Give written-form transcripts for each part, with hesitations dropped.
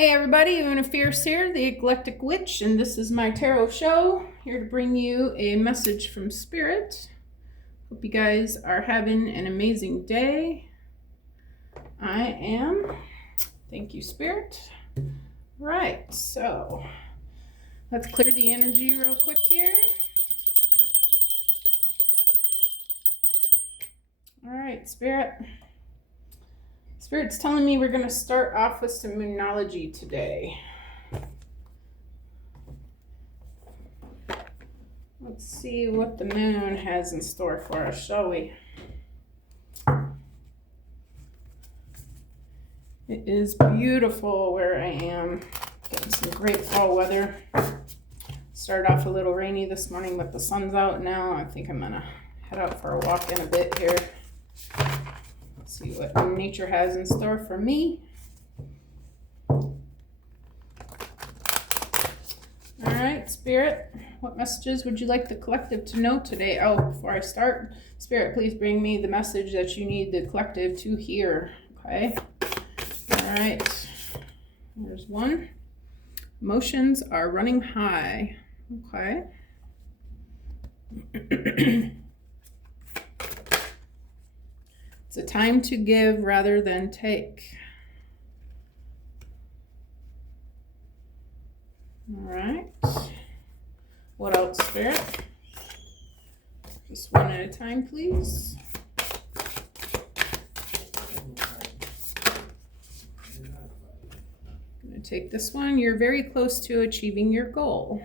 Hey everybody, Una Fierce here, the Eclectic Witch, and this is my tarot show, here to bring you a message from Spirit. Hope you guys are having an amazing day. I am. Thank you, Spirit. Right, so let's clear the energy real quick here. All right, Spirit. Spirit's telling me we're going to start off with some moonology today. Let's see what the moon has in store for us, shall we? It is beautiful where I am. Getting some great fall weather. Started off a little rainy this morning, but the sun's out now. I think I'm gonna head out for a walk in a bit here. Let's see what nature has in store for me. All right, Spirit, what messages would you like the collective to know today? Oh, before I start, Spirit, please bring me the message that you need the collective to hear. Okay. All right. There's one. Emotions are running high. Okay. It's a time to give rather than take. All right. What else, Spirit? Just one at a time, please. I'm going to take this one. You're very close to achieving your goal.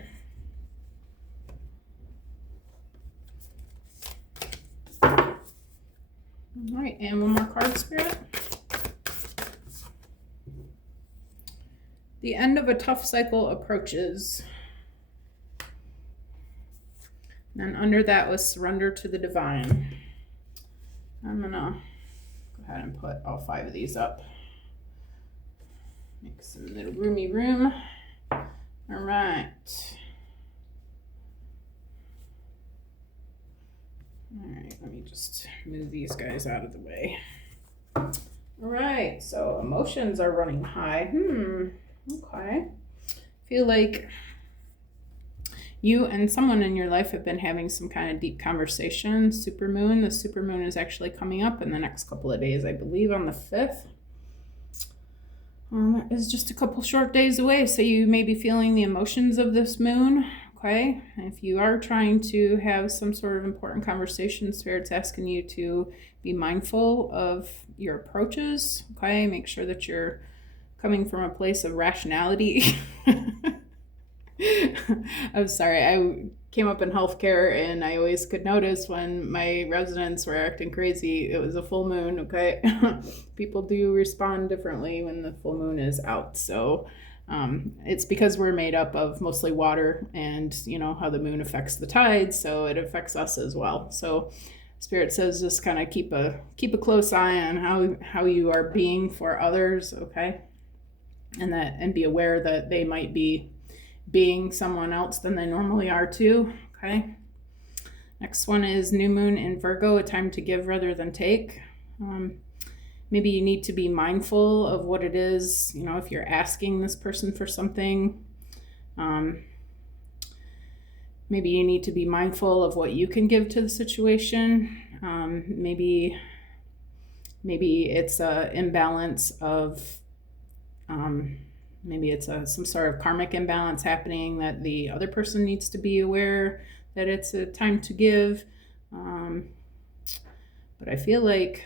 All right, and one more card, Spirit. The end of a tough cycle approaches. And under that was surrender to the divine. I'm gonna go ahead and put all 5 of these up. Make some little roomy room. All right. All right, let me just move these guys out of the way. All right, so emotions are running high. Okay. Feel like you and someone in your life have been having some kind of deep conversation. Supermoon. The supermoon is actually coming up in the next couple of days, I believe on the 5th. That is just a couple short days away, so you may be feeling the emotions of this moon. Okay, if you are trying to have some sort of important conversation, Spirit's asking you to be mindful of your approaches. Okay, make sure that you're coming from a place of rationality. I'm sorry, I came up in healthcare and I always could notice when my residents were acting crazy. It was a full moon, okay? People do respond differently when the full moon is out. So it's because we're made up of mostly water, and you know how the moon affects the tides, so it affects us as well. So Spirit says just kind of keep a close eye on how you are being for others, okay? And be aware that they might be being someone else than they normally are too, okay? Next one is new moon in Virgo, a time to give rather than take. Maybe you need to be mindful of what it is, you know, if you're asking this person for something. Maybe you need to be mindful of what you can give to the situation. Maybe it's an imbalance of maybe it's some sort of karmic imbalance happening that the other person needs to be aware that it's a time to give. But I feel like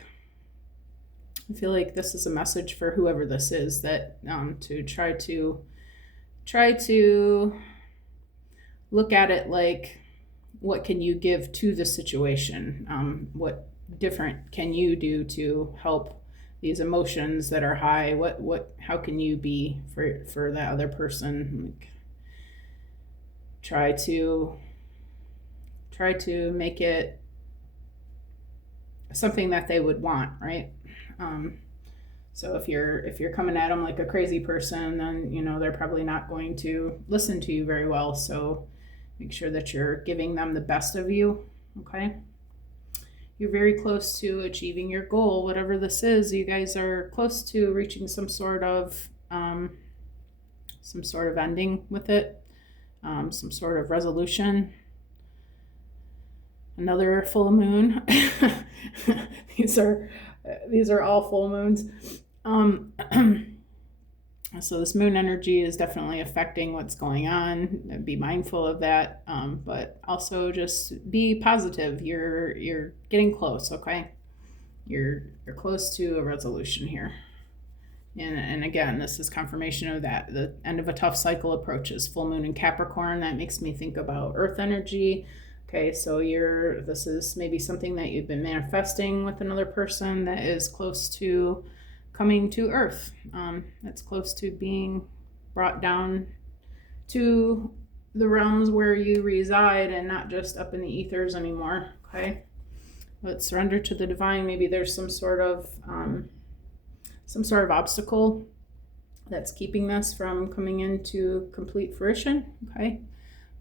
this is a message for whoever this is, that to try to look at it like, what can you give to the situation? What different can you do to help these emotions that are high? How can you be for that other person? Like, try to make it something that they would want, right? So if you're coming at them like a crazy person, then you know they're probably not going to listen to you very well. So make sure that you're giving them the best of you, okay? You're very close to achieving your goal, whatever this is. You guys are close to reaching some sort of some sort of ending with it, some sort of resolution. Another full moon. these are all full moons. So this moon energy is definitely affecting what's going on. Be mindful of that, but also just be positive. You're getting close, okay? You're close to a resolution here. And again, this is confirmation of that. The end of a tough cycle approaches. Full moon in Capricorn, that makes me think about earth energy. Okay, so this is maybe something that you've been manifesting with another person that is close to coming to earth. That's close to being brought down to the realms where you reside and not just up in the ethers anymore. Okay, let's surrender to the divine. Maybe there's some sort of obstacle that's keeping this from coming into complete fruition. Okay,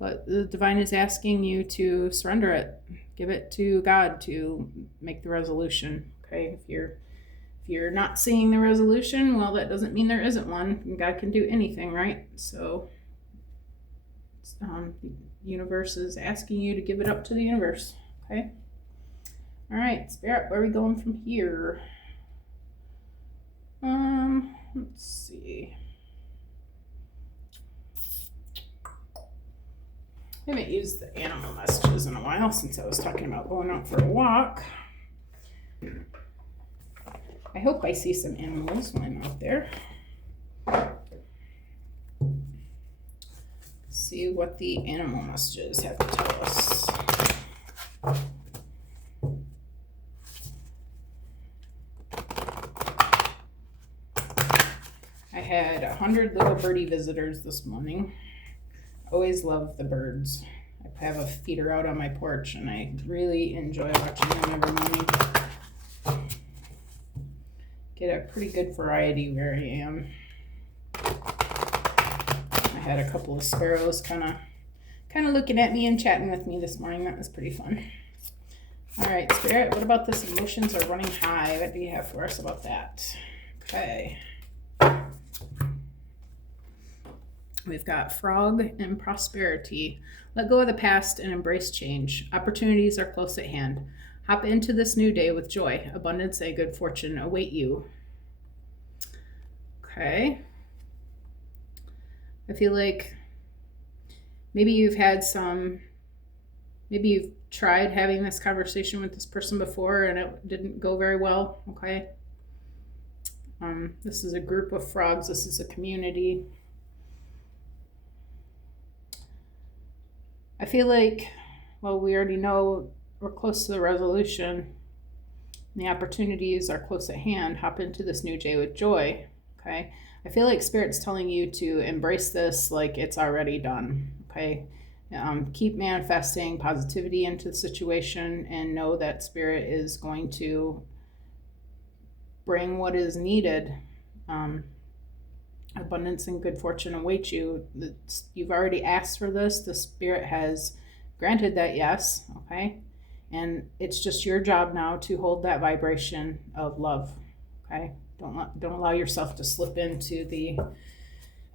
but the divine is asking you to surrender it, give it to God to make the resolution. Okay, if you're not seeing the resolution, well, that doesn't mean there isn't one. God can do anything, right? So the universe is asking you to give it up to the universe. Okay, all right, Spirit, where are we going from here? Let's see. I haven't used the animal messages in a while since I was talking about going out for a walk. I hope I see some animals when I'm out there. See what the animal messages have to tell us. I had 100 little birdie visitors this morning. Always love the birds. I have a feeder out on my porch and I really enjoy watching them every morning. Get a pretty good variety where I am. I had a couple of sparrows kind of looking at me and chatting with me this morning. That was pretty fun. All right, Spirit, what about this? Emotions are running high. What do you have for us about that? Okay. We've got frog and prosperity. Let go of the past and embrace change. Opportunities are close at hand. Hop into this new day with joy. Abundance and good fortune await you. Okay. I feel like maybe you've tried having this conversation with this person before and it didn't go very well. Okay. This is a group of frogs. This is a community. I feel like, well, we already know we're close to the resolution. The opportunities are close at hand. Hop into this new day with joy. Okay. I feel like Spirit's telling you to embrace this like it's already done. Okay. Keep manifesting positivity into the situation and know that Spirit is going to bring what is needed. Abundance and good fortune await you. You've already asked for this. The Spirit has granted that yes. Okay. And it's just your job now to hold that vibration of love. Okay. Don't allow yourself to slip into the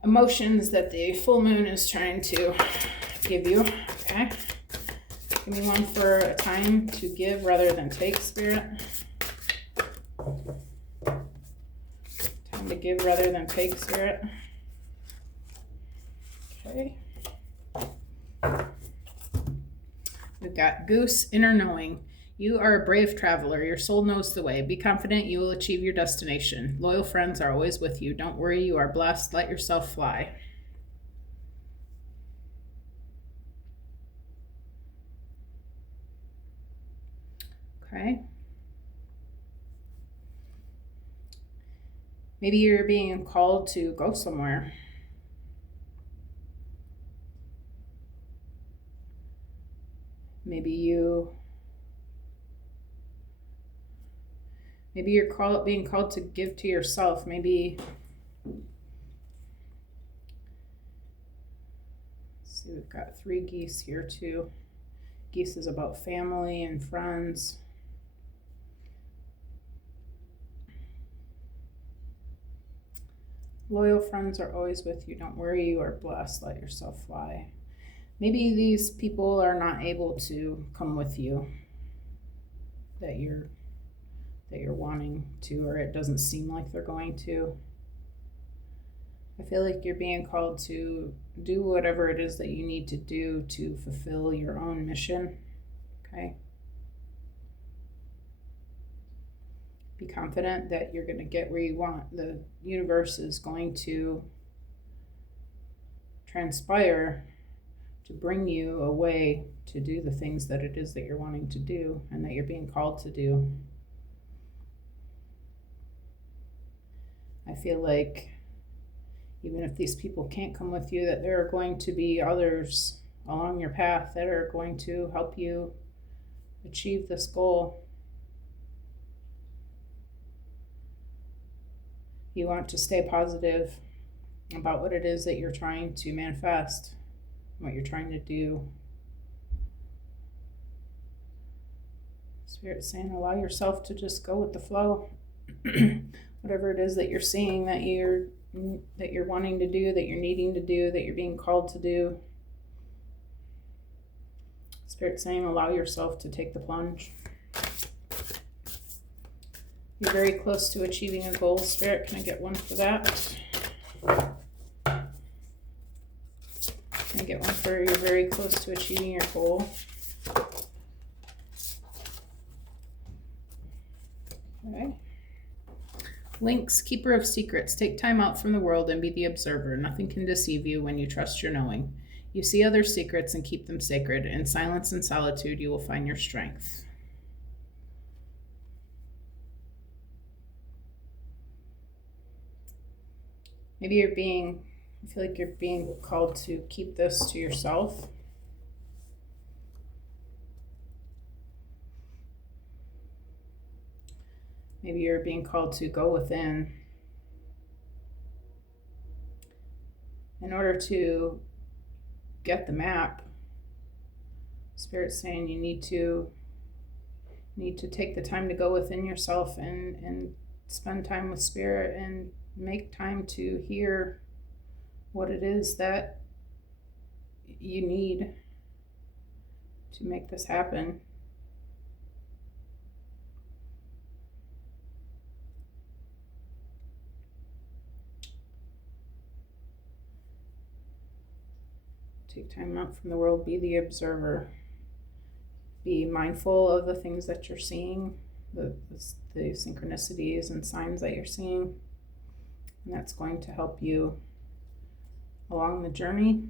emotions that the full moon is trying to give you. Okay. Give me one for a time to give rather than take, Spirit. Time to give rather than take, Spirit. Okay. We've got Goose, inner knowing. You are a brave traveler. Your soul knows the way. Be confident you will achieve your destination. Loyal friends are always with you. Don't worry, you are blessed. Let yourself fly. Okay. Maybe you're being called to go somewhere. Maybe you're being called to give to yourself. Maybe, let's see, we've got 3 geese here too. Geese is about family and friends. Loyal friends are always with you. Don't worry, you are blessed. Let yourself fly. Maybe these people are not able to come with you that you're wanting to, or it doesn't seem like they're going to. I feel like you're being called to do whatever it is that you need to do to fulfill your own mission. Okay? Be confident that you're going to get where you want. The universe is going to transpire to bring you a way to do the things that it is that you're wanting to do and that you're being called to do. I feel like even if these people can't come with you, that there are going to be others along your path that are going to help you achieve this goal. You want to stay positive about what it is that you're trying to manifest, what you're trying to do. Spirit's saying, allow yourself to just go with the flow. Whatever it is that you're seeing, that you're wanting to do, that you're needing to do, that you're being called to do. Spirit's saying, allow yourself to take the plunge. You're very close to achieving a goal. Spirit, can I get one for that? Can I get one for you're very close to achieving your goal? Okay. Lynx, keeper of secrets. Take time out from the world and be the observer. Nothing can deceive you when you trust your knowing. You see other secrets and keep them sacred. In silence and solitude, you will find your strength. Maybe I feel like you're being called to keep this to yourself. Maybe you're being called to go within. In order to get the map, Spirit's saying you need to take the time to go within yourself and spend time with Spirit and make time to hear what it is that you need to make this happen. Take time out from the world, be the observer. Be mindful of the things that you're seeing, the synchronicities and signs that you're seeing. And that's going to help you along the journey.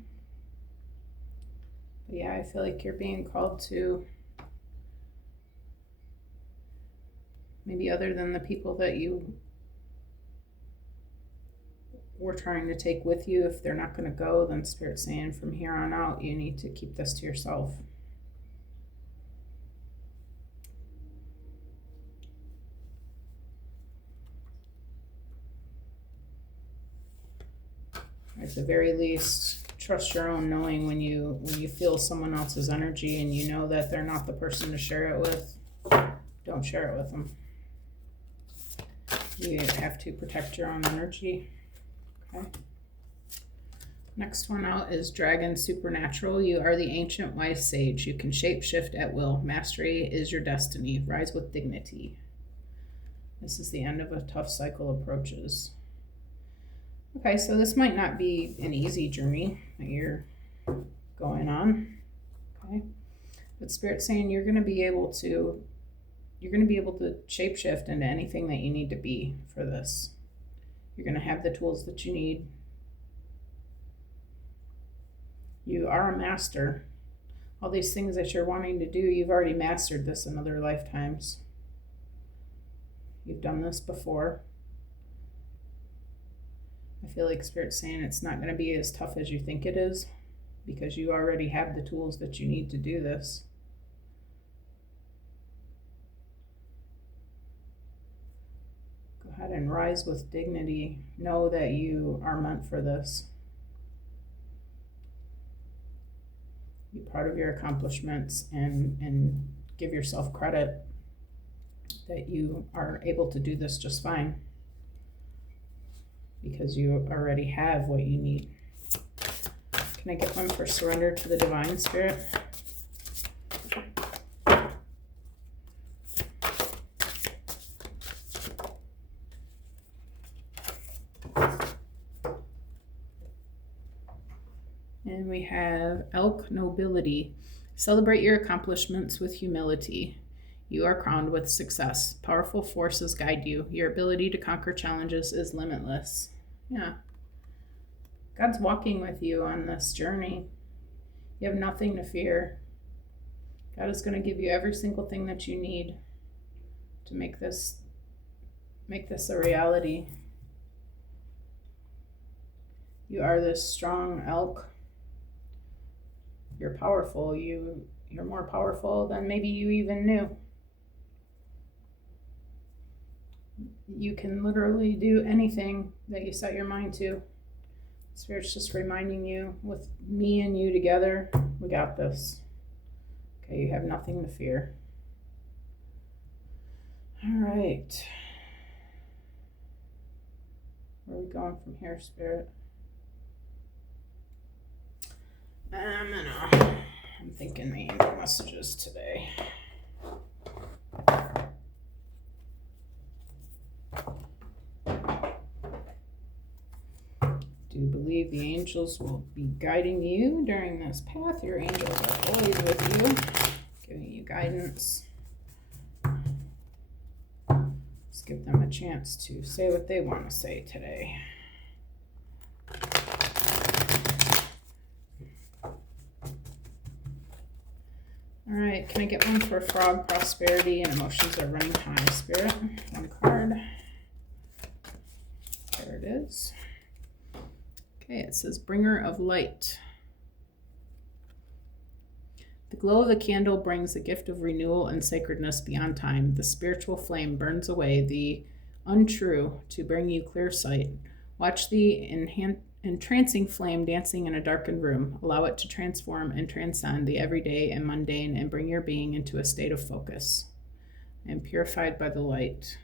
But yeah, I feel like you're being called to, maybe other than the people that you were trying to take with you, if they're not going to go, then Spirit's saying from here on out, you need to keep this to yourself. At the very least, trust your own knowing when you feel someone else's energy and you know that they're not the person to share it with. Don't share it with them. You have to protect your own energy. Okay. Next one out is Dragon Supernatural. You are the ancient wise sage. You can shapeshift at will. Mastery is your destiny. Rise with dignity. This is the end of a tough cycle approaches. Okay, so this might not be an easy journey that you're going on. Okay. But Spirit's saying you're going to be able to shapeshift into anything that you need to be for this. You're going to have the tools that you need. You are a master. All these things that you're wanting to do, you've already mastered this in other lifetimes. You've done this before. I feel like Spirit's saying it's not going to be as tough as you think it is because you already have the tools that you need to do this. Go ahead and rise with dignity. Know that you are meant for this. Be proud of your accomplishments and give yourself credit that you are able to do this just fine. because you already have what you need. Can I get one for surrender to the divine spirit? And we have elk nobility. Celebrate your accomplishments with humility. You are crowned with success. Powerful forces guide you. Your ability to conquer challenges is limitless. Yeah. God's walking with you on this journey. You have nothing to fear. God is going to give you every single thing that you need to make this a reality. You are this strong elk. You're powerful. You're more powerful than maybe you even knew. You can literally do anything that you set your mind to. Spirit's just reminding you, with me and you together, we got this. Okay, you have nothing to fear. All right. Where are we going from here, Spirit? I'm thinking the angel messages today. Do you believe the angels will be guiding you during this path? Your angels are always with you, giving you guidance. Let's give them a chance to say what they want to say today. All right, can I get one for frog, prosperity, and emotions are running high, Spirit? One card. There it is. Okay, it says bringer of light. The glow of the candle brings a gift of renewal and sacredness beyond time. The spiritual flame burns away the untrue to bring you clear sight. Watch the entrancing flame dancing in a darkened room. Allow it to transform and transcend the everyday and mundane and bring your being into a state of focus. I am purified by the light.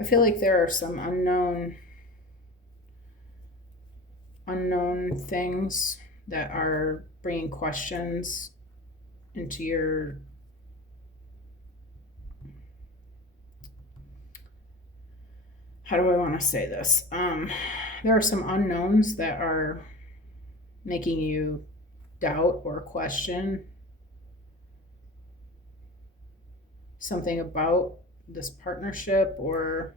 I feel like there are some unknown things that are bringing questions into your how do I want to say this? There are some unknowns that are making you doubt or question something about this partnership or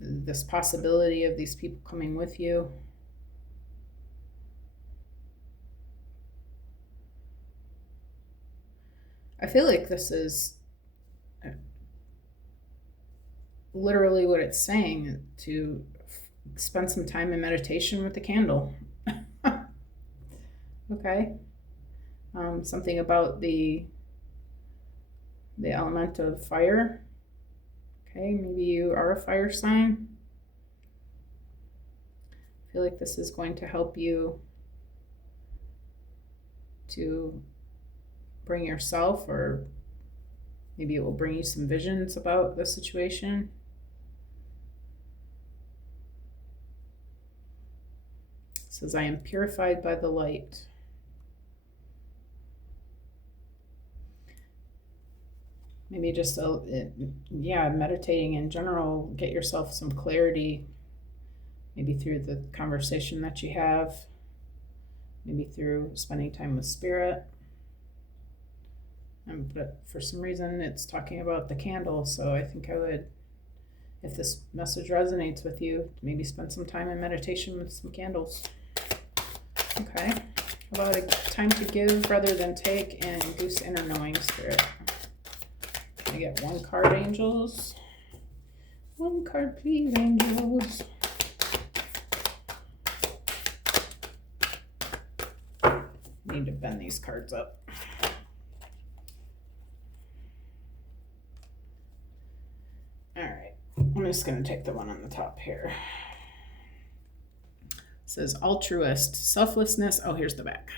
this possibility of these people coming with you. I feel like this is literally what it's saying, to spend some time in meditation with the candle. Okay. Something about the element of fire. Okay, maybe you are a fire sign. I feel like this is going to help you to bring yourself, or maybe it will bring you some visions about the situation. It says, I am purified by the light. Maybe just, meditating in general, get yourself some clarity, maybe through the conversation that you have, maybe through spending time with Spirit. But for some reason, it's talking about the candle, so I think I would, if this message resonates with you, maybe spend some time in meditation with some candles. Okay. How about a time to give rather than take, and goose inner knowing, Spirit? Can I get one card, angels? One card, please, angels. Need to bend these cards up. All right, I'm just going to take the one on the top here. It says altruist, selflessness. Oh, here's the back.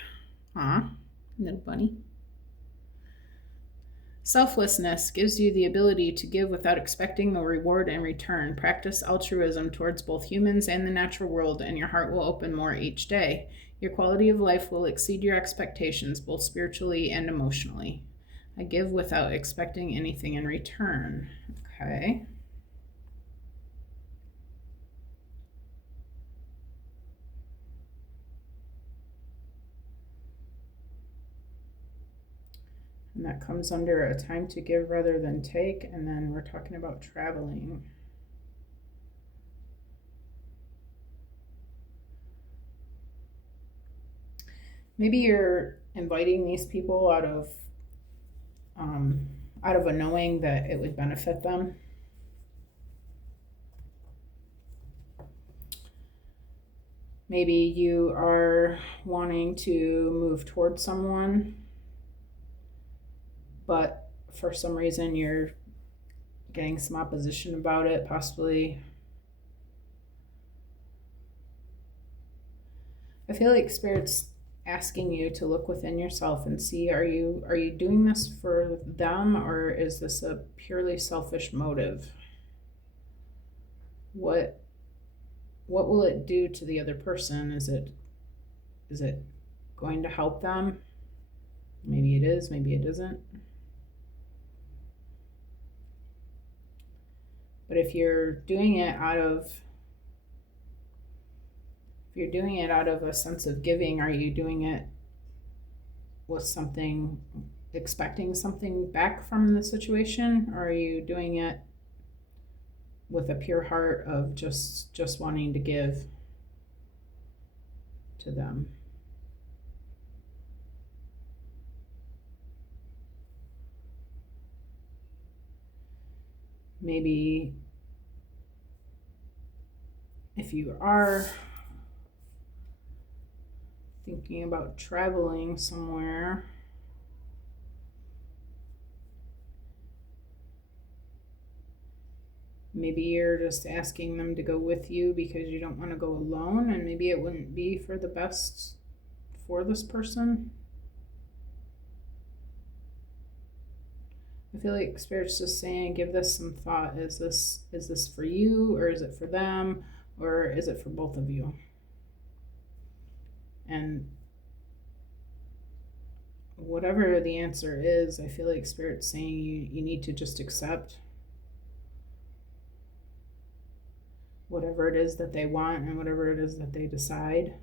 Little bunny. Selflessness gives you the ability to give without expecting a reward in return. Practice altruism towards both humans and the natural world, and your heart will open more each day. Your quality of life will exceed your expectations, both spiritually and emotionally. I give without expecting anything in return. Okay. And that comes under a time to give rather than take. And then we're talking about traveling. Maybe you're inviting these people out of a knowing that it would benefit them. Maybe you are wanting to move towards someone, but for some reason you're getting some opposition about it, possibly. I feel like Spirit's asking you to look within yourself and see, are you doing this for them, or is this a purely selfish motive? What will it do to the other person? Is it going to help them? Maybe it is, maybe it isn't. But if you're doing it out of a sense of giving, are you doing it with something, expecting something back from the situation, or are you doing it with a pure heart of just wanting to give to them? Maybe if you are thinking about traveling somewhere, maybe you're just asking them to go with you because you don't want to go alone, and maybe it wouldn't be for the best for this person. I feel like Spirit's just saying, give this some thought. Is this for you, or is it for them, or is it for both of you? And whatever the answer is, I feel like Spirit's saying you need to just accept whatever it is that they want and whatever it is that they decide.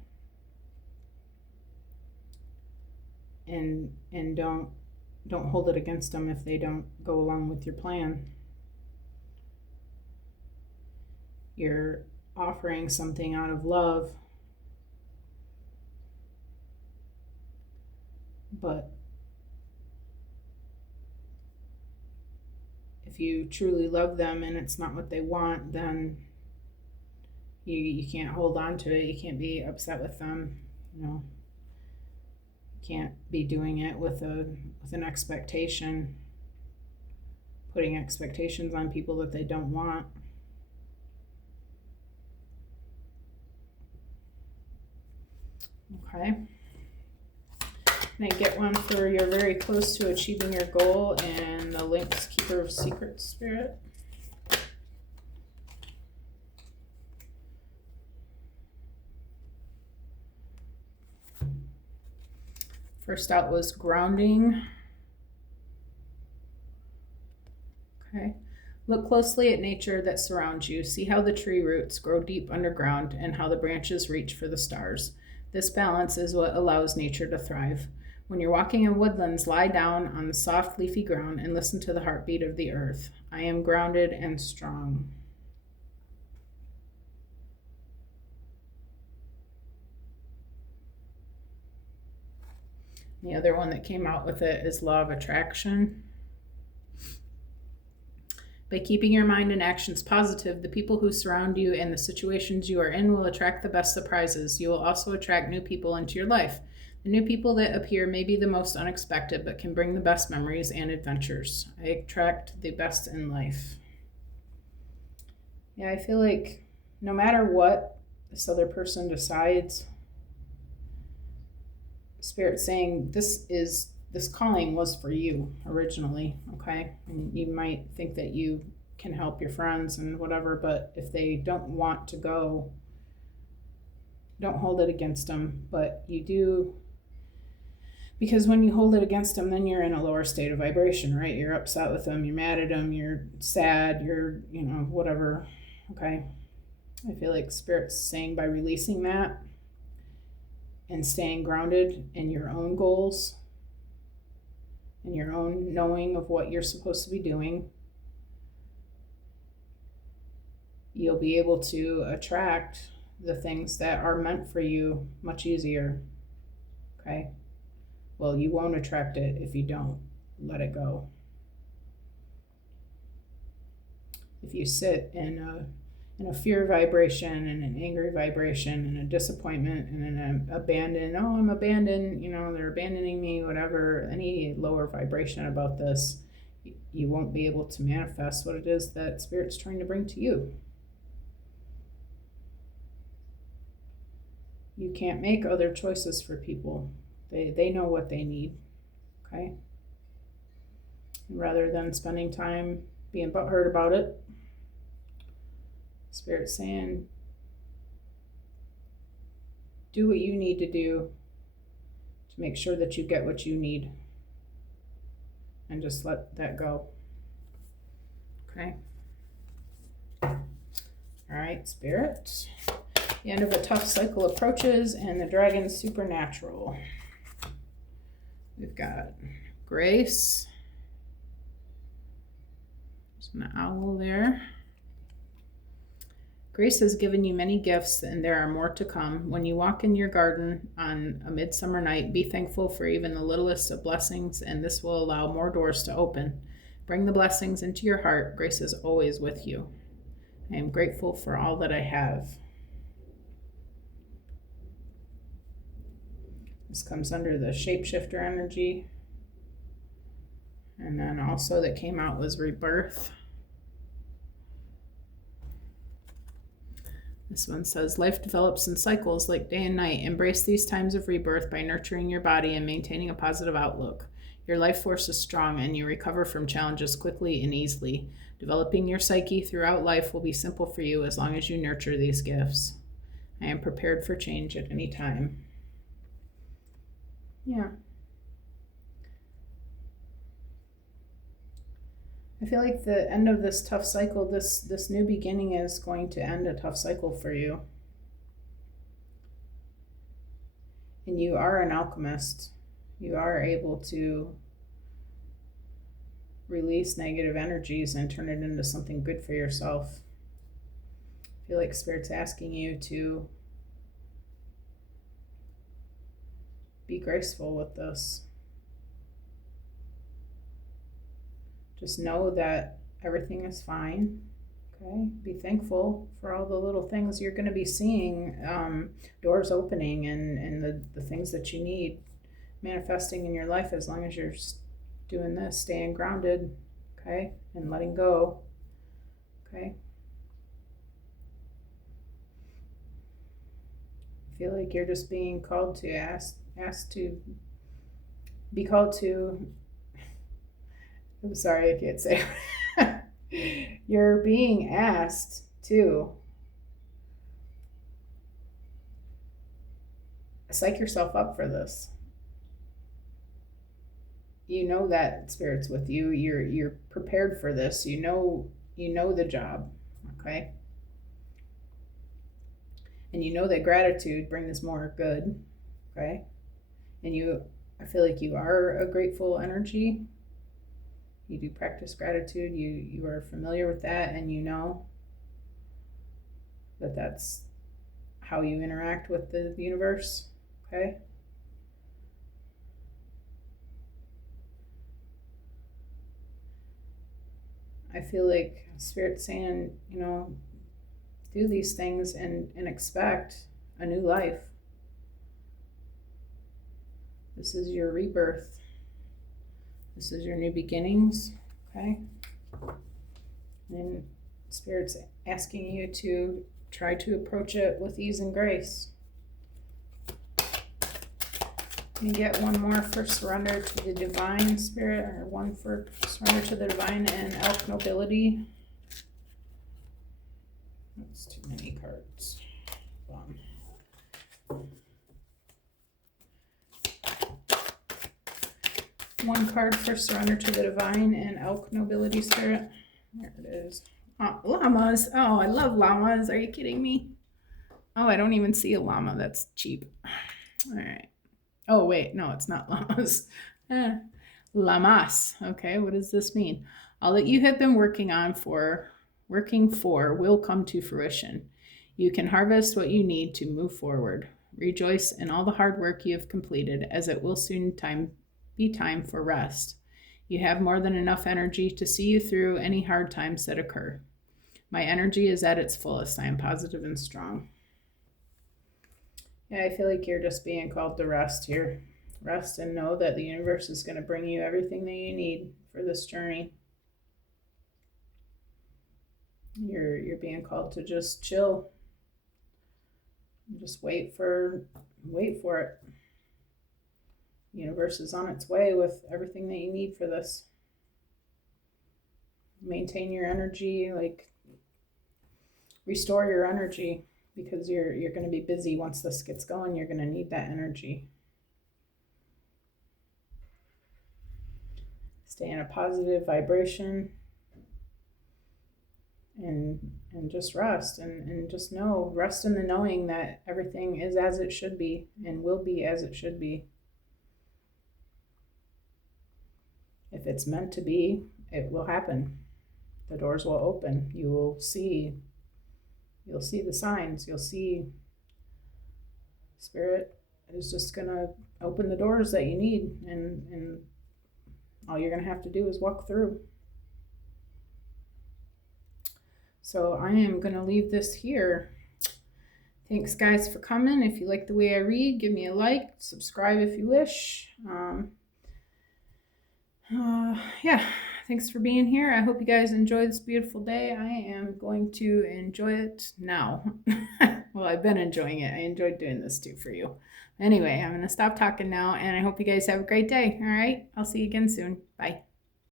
And don't hold it against them if they don't go along with your plan. You're offering something out of love, but if you truly love them and it's not what they want, then you can't hold on to it. You can't be upset with them. You can't be doing it with an expectation, putting expectations on people that they don't want. Okay. And I get one for you're very close to achieving your goal, and the Link's Keeper of Secrets Spirit. First out was grounding. Okay. Look closely at nature that surrounds you. See how the tree roots grow deep underground and how the branches reach for the stars. This balance is what allows nature to thrive. When you're walking in woodlands, lie down on the soft leafy ground and listen to the heartbeat of the earth. I am grounded and strong. The other one that came out with it is Law of Attraction. By keeping your mind and actions positive, the people who surround you and the situations you are in will attract the best surprises. You will also attract new people into your life. The new people that appear may be the most unexpected, but can bring the best memories and adventures. I attract the best in life. Yeah, I feel like no matter what this other person decides, Spirit saying this calling was for you originally, okay? And you might think that you can help your friends and whatever, but if they don't want to go, don't hold it against them. But you do, because when you hold it against them, then you're in a lower state of vibration, right? You're upset with them, you're mad at them, you're sad, you're, whatever, okay? I feel like Spirit's saying by releasing that and staying grounded in your own goals and your own knowing of what you're supposed to be doing, you'll be able to attract the things that are meant for you much easier, okay? Well, you won't attract it if you don't let it go. If you sit in a fear vibration and an angry vibration and a disappointment and an abandon, I'm abandoned, they're abandoning me, whatever, any lower vibration about this, you won't be able to manifest what it is that Spirit's trying to bring to you. You can't make other choices for people. They know what they need, okay? Rather than spending time being butthurt about it, Spirit's saying, do what you need to do to make sure that you get what you need, and just let that go, okay? All right, Spirit. The end of a tough cycle approaches, and the dragon's supernatural. We've got Grace. There's an owl there. Grace has given you many gifts, and there are more to come. When you walk in your garden on a midsummer night, be thankful for even the littlest of blessings, and this will allow more doors to open. Bring the blessings into your heart. Grace is always with you. I am grateful for all that I have. This comes under the shapeshifter energy. And then also that came out was rebirth. This one says, life develops in cycles like day and night. Embrace these times of rebirth by nurturing your body and maintaining a positive outlook. Your life force is strong and you recover from challenges quickly and easily. Developing your psyche throughout life will be simple for you as long as you nurture these gifts. I am prepared for change at any time. Yeah. I feel like the end of this tough cycle, this new beginning is going to end a tough cycle for you. And you are an alchemist. You are able to release negative energies and turn it into something good for yourself. I feel like Spirit's asking you to be graceful with this. Just know that everything is fine, okay? Be thankful for all the little things you're going to be seeing, doors opening and the things that you need manifesting in your life as long as you're doing this, staying grounded, okay? And letting go, okay? I feel like you're just being called to, asked to be called to, I'm sorry, I can't say. You're being asked to psych yourself up for this. You know that Spirit's with you. You're prepared for this. You know the job, okay? And you know that gratitude brings more good, okay? And I feel like you are a grateful energy. You do practice gratitude, you are familiar with that, and you know that that's how you interact with the universe, okay? I feel like Spirit's saying, do these things and expect a new life. This is your rebirth. This is your new beginnings, okay? And Spirit's asking you to try to approach it with ease and grace. You get one more for surrender to the divine spirit, or one for surrender to the divine and elk nobility. That's too many cards. One card for surrender to the divine and elk nobility spirit. There it is. Oh, llamas. Oh, I love llamas. Are you kidding me? Oh, I don't even see a llama. That's cheap. All right. Oh, wait. No, it's not llamas. Lamas. Okay, what does this mean? All that you have been working for will come to fruition. You can harvest what you need to move forward. Rejoice in all the hard work you have completed, as it will soon be time for rest. You have more than enough energy to see you through any hard times that occur. My energy is at its fullest. I am positive and strong. Yeah, I feel like you're just being called to rest here. Rest and know that the universe is going to bring you everything that you need for this journey. You're being called to just chill. Just wait for it. The universe is on its way with everything that you need for this. Maintain your energy, like restore your energy, because you're going to be busy once this gets going. You're going to need that energy. Stay in a positive vibration and just rest and just rest in the knowing that everything is as it should be and will be as it should be. If it's meant to be, it will happen. The doors will open. You'll see the signs. You'll see Spirit is just going to open the doors that you need, and all you're going to have to do is walk through. So I am going to leave this here. Thanks, guys, for coming. If you like the way I read, give me a like, subscribe if you wish. Yeah, thanks for being here. I hope you guys enjoy this beautiful day. I am going to enjoy it now. Well, I've been enjoying it. I enjoyed doing this too for you. Anyway, I'm going to stop talking now, and I hope you guys have a great day. All right, I'll see you again soon. Bye.